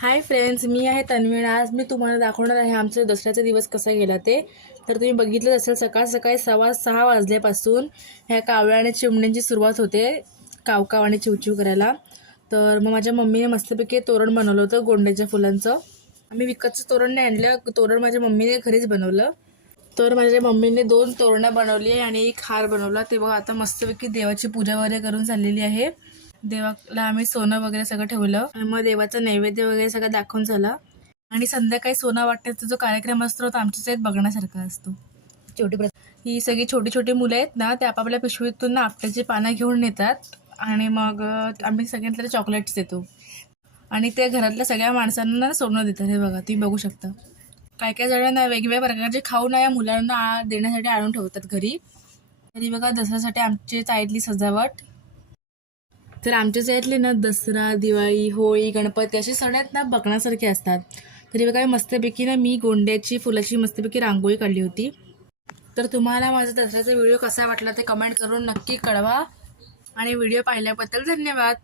Hi friends, मी आहे तन्वी. आज मी तुम्हाला दाखवणार आहे आमचा दसऱ्याचा दिवस कसा गेला ते. तर तुम्ही बघितलं असेल, सकाळ सकाळी 6:15 वाजल्यापासून ह्या कावळ्या आणि चिमण्यांची सुरुवात होते कावकाव आणि चिवचिव करायला. तर मग माझ्या मम्मीने मस्तपैकी तोरण बनवलं होतं गोंड्याच्या फुलांचं. आम्ही विकतचं तोरण नाही आणलं, तोरण माझ्या मम्मीने घरीच बनवलं. तर माझ्या मम्मीने 2 तोरणं बनवली आहे आणि एक हार बनवला. ते बघा आता मस्तपैकी देवाची पूजा वगैरे करून झालेली आहे. देवाला आम्ही सोनं वगैरे सगळं ठेवलं आणि मग देवाचा नैवेद्य वगैरे सगळं दाखवून झाला. आणि संध्याकाळी सोनं वाटण्याचा जो कार्यक्रम असतो तो आमच्याच यात बघण्यासारखा असतो. ही सगळी छोटी छोटी मुलं आहेत ना, ते आपापल्या पिशवीतून ना आपट्याची पानं घेऊन येतात आणि मग आम्ही सगळ्यांना चॉकलेट्स देतो आणि ते घरातल्या सगळ्या माणसांना ना सोनं देतात. हे बघा, तुम्ही बघू शकता. काय काय जणांना वेगवेगळ्या प्रकारचे खाऊ या मुलांना देण्यासाठी आणून ठेवतात घरी. तरी बघा, दसऱ्यासाठी आमची चाळीतली सजावट. तर आमच्या साईडले ना दसरा, दिवाळी, होळी, गणपती असे सण आहेत ना बघण्यासारखे असतात. तरी बघा, मस्तपैकी ना मी गोंड्याची फुलाची मस्तपैकी रांगोळी काढली होती. तर तुम्हाला माझा दसऱ्याचा व्हिडिओ कसा वाटला ते कमेंट करून नक्की कळवा आणि व्हिडिओ पाहिल्याबद्दल धन्यवाद.